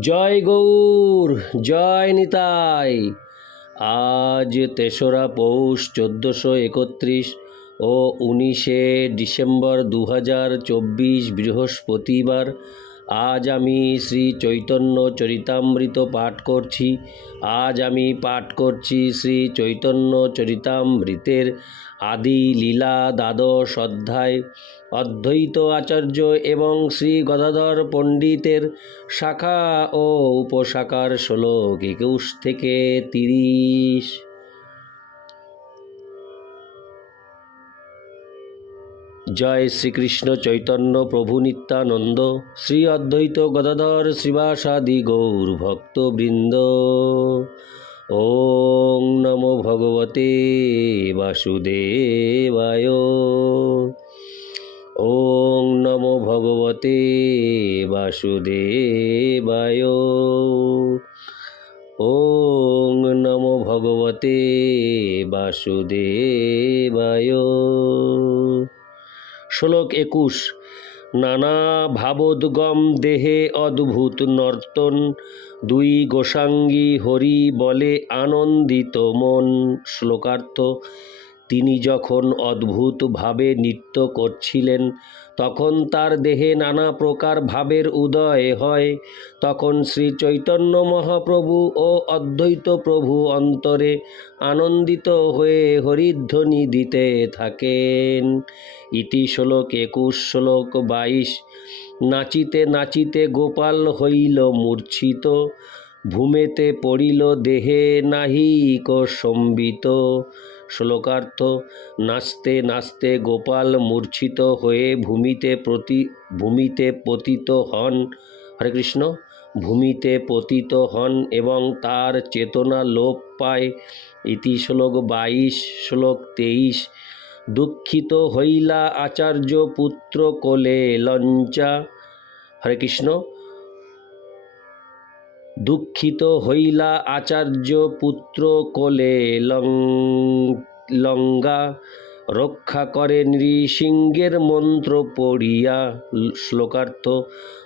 জয় গৌর, জয় নিতাই। আজ তেসরা পৌষ চোদ্দোশো একত্রিশ ও উনিশে ডিসেম্বর দু হাজার চব্বিশ বৃহস্পতিবার আজ আমি শ্রী চৈতন্য চরিতামৃত পাঠ করছি। আজ আমি পাঠ করছি শ্রী চৈতন্য চরিতামৃতের আদি লীলা দ্বাদশ অধ্যায়। অদ্বৈত আচার্য এবং শ্রী গদাধর পণ্ডিতের শাখা ও উপশাখার শ্লোক একুশ থেকে তিরিশ। জয় শ্রীকৃষ্ণ চৈতন্য প্রভু নিত্যানন্দ, শ্রী অদ্বৈত গদাধর শ্রীবাসাদি গৌর ভক্তবৃন্দ। ওং নমো ভগবতে বাসুদেবায়। ওং নমো ভগবতে বাসুদেবায়। ওং নমো ভগবতে বাসুদেবায়। শ্লোক একুশ। নানা ভাবোদ্গম দেহে অদ্ভুত নর্তন, দুই গোসাঙ্গী হরি বলে আনন্দিত মন। শ্লোকার্থ, তিনি যখন অদ্ভুতভাবে নৃত্য করছিলেন তখন তার দেহে নানা প্রকার ভাবের উদয় হয়। তখন শ্রী চৈতন্য মহাপ্রভু ও অদ্বৈত প্রভু অন্তরে আনন্দিত হয়ে হরিধ্বনি দিতে থাকেন। ইতি শ্লোক একুশ, শ্লোক বাইশ। নাচিতে নাচিতে গোপাল হইল মূর্ছিত। ভূমেতে পড়িল দেহে নাহিক সম্বিত। শ্লোকার্থ নাচতে নাচতে গোপাল মূর্ছিত হয়ে ভূমিতে প্রতি, ভূমিতে পতিত হন। হরে কৃষ্ণ, ভূমিতে পতিত হন এবং তার চেতনা লোপ পায়। ইতি শ্লোক বাইশ, শ্লোক তেইশ, দুঃখিত হইলা আচার্য পুত্র কোলে লঞ্চা। হরে কৃষ্ণ দুঃখিত হইলা আচার্য পুত্র কোলে লঙ্গা রক্ষা করে নৃসিংহের মন্ত্র পড়িয়া। শ্লোকার্থ,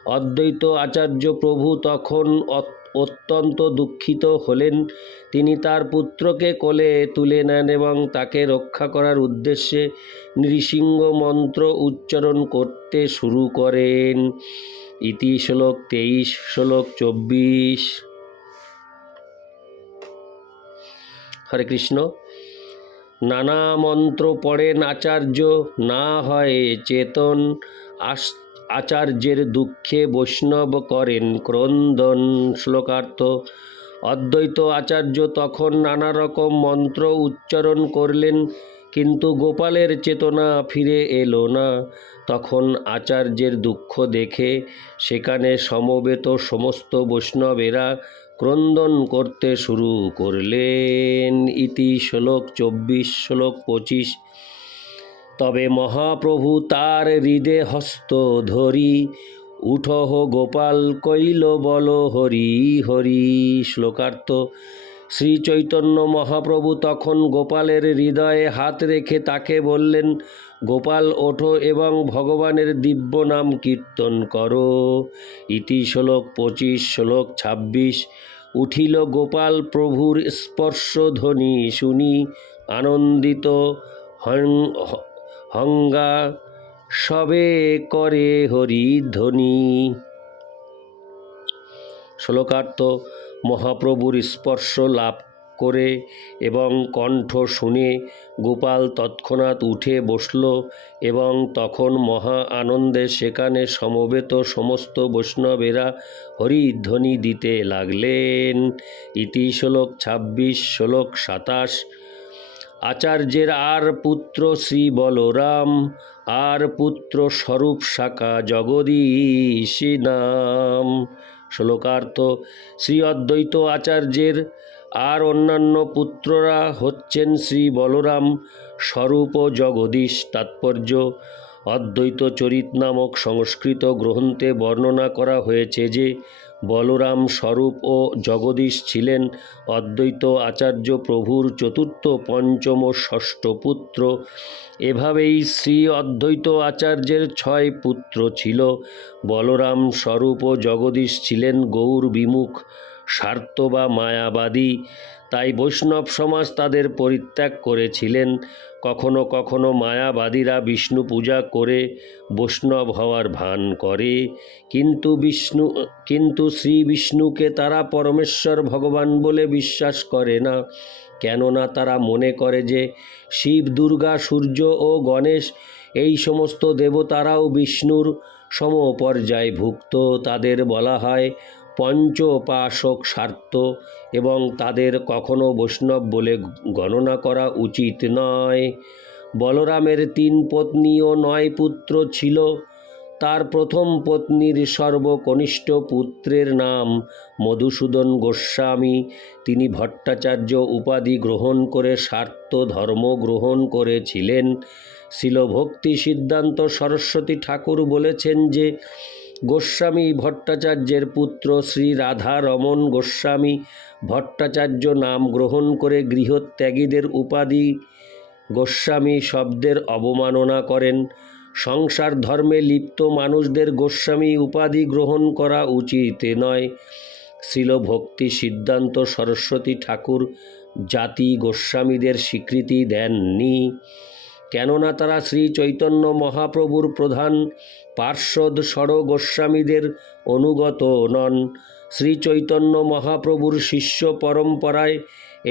অদ্বৈত আচার্য প্রভু তখন অত্যন্ত দুঃখিত হলেন। তিনি তার পুত্রকে কোলে তুলে নেন এবং তাকে রক্ষা করার উদ্দেশ্যে নৃসিংহ মন্ত্র উচ্চারণ করতে শুরু করেন। ইতি শ্লোক তেইশ, শ্লোক চব্বিশ। হরে কৃষ্ণ। নানা মন্ত্র পড়েন আচার্য না হয় চেতন আচার্যের দুঃখে বৈষ্ণব করেন ক্রন্দন। শ্লোকার্থ, অদ্বৈত আচার্য তখন নানা রকম মন্ত্র উচ্চারণ করলেন। কিন্তু গোপালের চেতনা ফিরে এলো না। তখন আচার্যের দুঃখ দেখে সেখানে সমবেত সমস্ত বৈষ্ণবেরা ক্রন্দন করতে শুরু করলেন। ইতি শ্লোক চব্বিশ, শ্লোক পঁচিশ। তবে মহাপ্রভু তার হৃদে হস্ত ধরি। উঠহ গোপাল কৈল বল হরি হরি। শ্লোকার্থ শ্রী চৈতন্য মহাপ্রভু তখন গোপালের হৃদয়ে হাত রেখে তাকে বললেন, গোপাল, ওঠো এবং ভগবানের দিব্য নাম কীর্তন করো। ইতি শ্লোক পঁচিশ, শ্লোক ছাব্বিশ। উঠিল গোপাল প্রভুর স্পর্শধ্বনি শুনি, আনন্দিত হঙ্গা, সবে করে হরিধ্বনি। শ্লোকার্থ মহাপ্রভুর স্পর্শ লাভ করে এবং কণ্ঠ শুনে গোপাল তৎক্ষণাৎ উঠে বসল এবং তখন মহা আনন্দে সেখানে সমবেত সমস্ত বৈষ্ণবেরা হরিধ্বনি দিতে লাগলেন। ইতি শ্লোক ছাব্বিশ, শ্লোক সাতাশ। আচার্যের আর পুত্র শ্রী বলরাম, আর পুত্র স্বরূপ শাখা জগদীশী নাম। শ্লোকার্থ শ্রী অদ্বৈত আচার্যের আর অন্যান্য পুত্ররা হচ্ছেন শ্রী বলরাম স্বরূপ জগদীশ তাৎপর্য অদ্বৈত চরিত নামক সংস্কৃত গ্রন্থে বর্ণনা করা হয়েছে যে বলরাম স্বরূপ ও জগদীশ ছিলেন অদ্বৈত আচার্য প্রভুর চতুর্থ, পঞ্চম ষষ্ঠ পুত্র। এভাবেই শ্রী অদ্বৈত আচার্যের ছয় পুত্র ছিল। বলরাম স্বরূপ ও জগদীশ ছিলেন গৌর বিমুখ স্বার্থ বা মায়াবাদী। তাই বৈষ্ণব সমাজ তাদের পরিত্যাগ করেছিলেন। কখনো কখনো মায়াবাদীরা বিষ্ণু পূজা করে বৈষ্ণব হওয়ার ভান করে। কিন্তু বিষ্ণু, কিন্তু শ্রী বিষ্ণুকে তারা পরমেশ্বর ভগবান বলে বিশ্বাস করে না। কেননা তারা মনে করে যে শিব, দুর্গা, সূর্য ও গণেশ এই সমস্ত দেবতারাও বিষ্ণুর সমপর্যায়ভুক্ত। তাদের বলা হয় পঞ্চপাশক স্বার্থ এবং তাদের কখনো বৈষ্ণব বলে গণনা করা উচিত নয়। বলরামের তিন পত্নী ও নয় পুত্র ছিল। তার প্রথম পত্নীর সর্বকনিষ্ঠ পুত্রের নাম মধুসূদন গোস্বামী। তিনি ভট্টাচার্য উপাধি গ্রহণ করে স্বার্থ ধর্ম গ্রহণ করেছিলেন। শিল ভক্তি সিদ্ধান্ত সরস্বতী ঠাকুর বলেছেন যে গোস্বামী ভট্টাচার্যের পুত্র শ্রী রাধা রমন গোস্বামী ভট্টাচার্য নাম গ্রহণ করে গৃহত্যাগীদের উপাধি। গোস্বামী শব্দের অবমাননা করেন। সংসার ধর্মে লিপ্ত মানুষদের গোস্বামী উপাধি গ্রহণ করা উচিত নয়। শিল ভক্তি সিদ্ধান্ত সরস্বতী ঠাকুর জাতি গোস্বামীদের স্বীকৃতি দেননি। কেননা তারা শ্রী চৈতন্য মহাপ্রভুর প্রধান। পার্শ্বদ সর গোস্বামীদের অনুগত নন। শ্রীচৈতন্য মহাপ্রভুর শিষ্য পরম্পরায়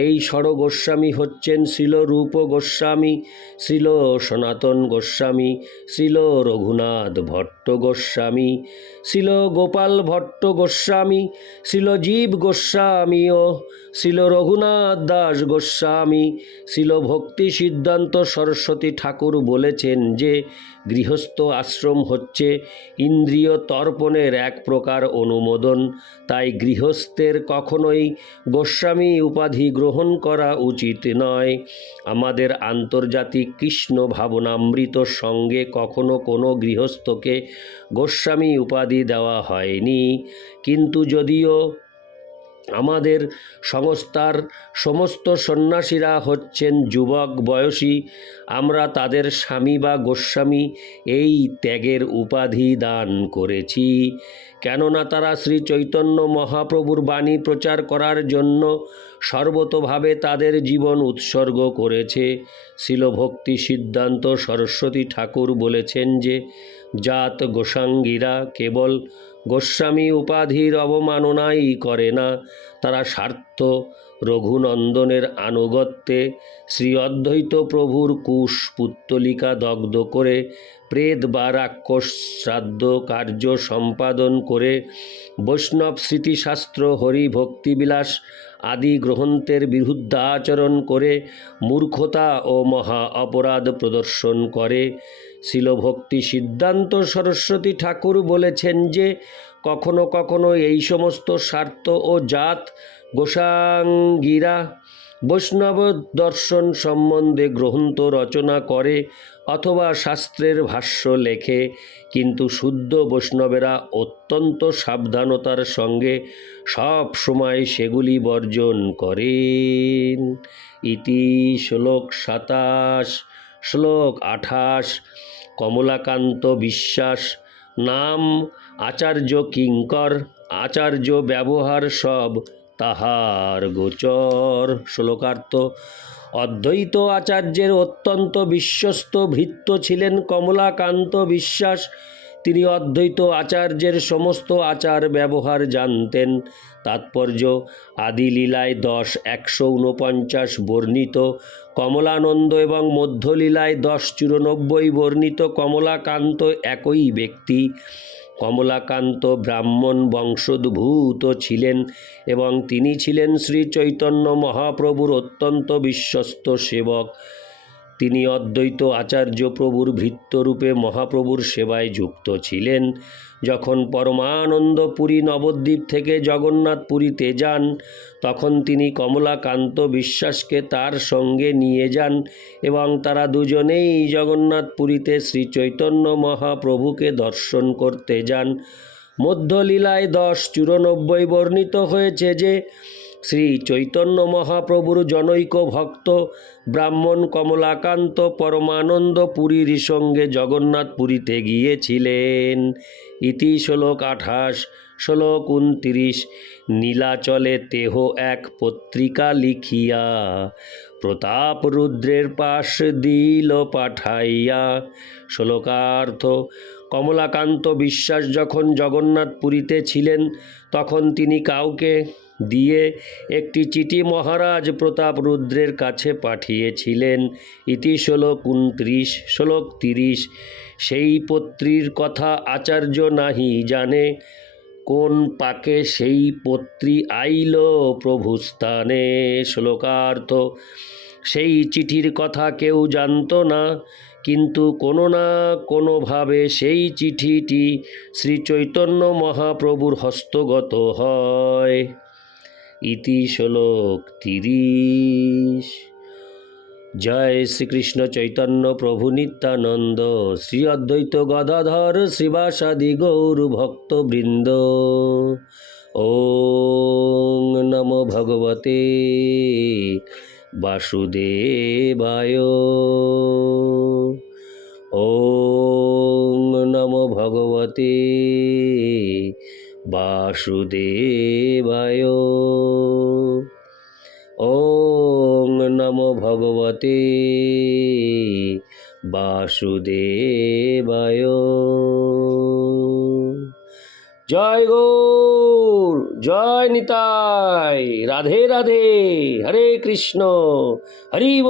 এই সর গোস্বামী হচ্ছেন শিল রূপ গোস্বামী শিল সনাতন গোস্বামী শিল রঘুনাথ ভট্ট। গোস্বামী শিল গোপাল ভট্ট গোস্বামী শিল জীব গোস্বামী ও শিল রঘুনাথ দাস গোস্বামী, শিল ভক্তি সিদ্ধান্ত সরস্বতী ঠাকুর বলেছেন যে, গৃহস্থ আশ্রম হচ্ছে ইন্দ্রিয় তর্পণের এক প্রকার অনুমোদন। তাই গৃহস্থের কখনোই গোস্বামী উপাধি গ্রহণ করা উচিত নয়। আমাদের আন্তর্জাতিক কৃষ্ণ ভাবনামৃত সঙ্গে কখনো কোনো গৃহস্থকে গোস্বামী উপাধি দেওয়া হয়নি। কিন্তু যদিও আমাদের সংস্থার সমস্ত সন্ন্যাসীরা হচ্ছেন যুবক বয়সী, আমরা তাদের স্বামী বা গোস্বামী এই ত্যাগের উপাধি দান করেছি। কেননা তারা শ্রী চৈতন্য মহাপ্রভুর বাণী প্রচার করার জন্য সর্বতভাবে তাদের জীবন উৎসর্গ করেছে। শিলভক্তি সিদ্ধান্ত সরস্বতী ঠাকুর বলেছেন যে জাত গোসাঙ্গীরা কেবল গোস্বামী উপাধির অবমাননাই করে না, তারা স্বার্থ রঘুনন্দনের আনুগত্যে শ্রী অদ্বৈত প্রভুর কুশ পুত্তলিকা দগ্ধ করে প্রেত বা রাক্ষস শ্রাদ্ধ কার্য সম্পাদন করে বৈষ্ণব স্মৃতিশাস্ত্র হরি ভক্তিবিলাস আদি গ্রন্থের বিরুদ্ধাচরণ করে মূর্খতা ও মহা অপরাধ প্রদর্শন করে। শিলভক্তি সিদ্ধান্ত সরস্বতী ঠাকুর বলেছেন যে, কখনো কখনো এই সমস্ত স্বার্থ ও জাত গোসাঙ্গীরা বৈষ্ণব দর্শন সম্বন্ধে গ্রন্থ রচনা করে অথবা শাস্ত্রের ভাষ্য লেখে, কিন্তু শুদ্ধ বৈষ্ণবেরা অত্যন্ত সাবধানতার সঙ্গে সব সময় সেগুলি বর্জন করেন। ইতি শ্লোক সাতাশ, শ্লোক আঠাশ কমলাকান্ত বিশ্বাস। নাম আচার্য কিঙ্কর। আচার্য ব্যবহার সব তাহার গোচর। শ্লোকার্থ, অদ্বৈত আচার্যের অত্যন্ত বিশ্বস্ত ভৃত্য ছিলেন কমলাকান্ত বিশ্বাস। তিনি অদ্বৈত আচার্যের সমস্ত আচার ব্যবহার জানতেন। তাৎপর্য, আদিলীলায় দশ একশো উনপঞ্চাশ বর্ণিত। কমলানন্দ এবং মধ্যলীলায় দশ চুরানব্বই বর্ণিত কমলাকান্ত একই ব্যক্তি। কমলাকান্ত ব্রাহ্মণ বংশোদ্ভূত ছিলেন এবং তিনি ছিলেন শ্রী চৈতন্য মহাপ্রভুর অত্যন্ত বিশ্বস্ত সেবক। তিনি অদ্বৈত আচার্য প্রভুর ভৃত্যরূপে মহাপ্রভুর সেবায় যুক্ত ছিলেন। যখন পরমানন্দ পুরী নবদ্বীপ থেকে জগন্নাথ পুরীতে যান, তখন তিনি কমলাকান্ত বিশ্বাসকে তার সঙ্গে নিয়ে যান এবং তারা দুজনেই জগন্নাথ পুরীতে শ্রী চৈতন্য মহাপ্রভুকে দর্শন করতে যান। মধ্যলীলায় দশ চুরানব্বই বর্ণিত হয়েছে যে শ্রী চৈতন্য মহাপ্রভুর জনৈক ভক্ত ব্রাহ্মণ কমলাকান্ত পরমানন্দ পুরীর সঙ্গে জগন্নাথ পুরীতে গিয়েছিলেন। ইতি শ্লোক আঠাশ, শ্লোক উনত্রিশ, নীলাচলে তেহ এক পত্রিকা লিখিয়া, প্রতাপ রুদ্রের পাশ দিল পাঠাইয়া। শ্লোকার্থ, কমলাকান্ত বিশ্বাস যখন জগন্নাথ পুরীতে ছিলেন, তখন তিনি কাউকে দিয়ে একটি চিঠি মহারাজ প্রতাপ রুদ্রের কাছে পাঠিয়েছিলেন। ইতি শ্লোক উনত্রিশ, শ্লোক তিরিশ, সেই পত্রীর কথা আচার্য নাহি জানে, কোন পাকে সেই পত্রী আইল প্রভু স্থানে শ্লোকার্থ, সেই চিঠির কথা কেউ জানতো না, কিন্তু কোনো না কোনোভাবে সেই চিঠিটি শ্রী চৈতন্য মহাপ্রভুর হস্তগত হয়। ইতি শ্লোক তিরিশ। জয় শ্রীকৃষ্ণ চৈতন্য প্রভু নিত্যানন্দ, শ্রী অদ্বৈত গদাধর শ্রীবাসাদি গৌর ভক্তবৃন্দ ওং নমো ভগবতে বাসুদেবায়। ওং নমো ভগবতে বাসুদেবায়। ওং নমো ভগবতে বাসুদেবায়। জয় গৌর জয় নিতাই রাধে রাধে হরে কৃষ্ণ হরি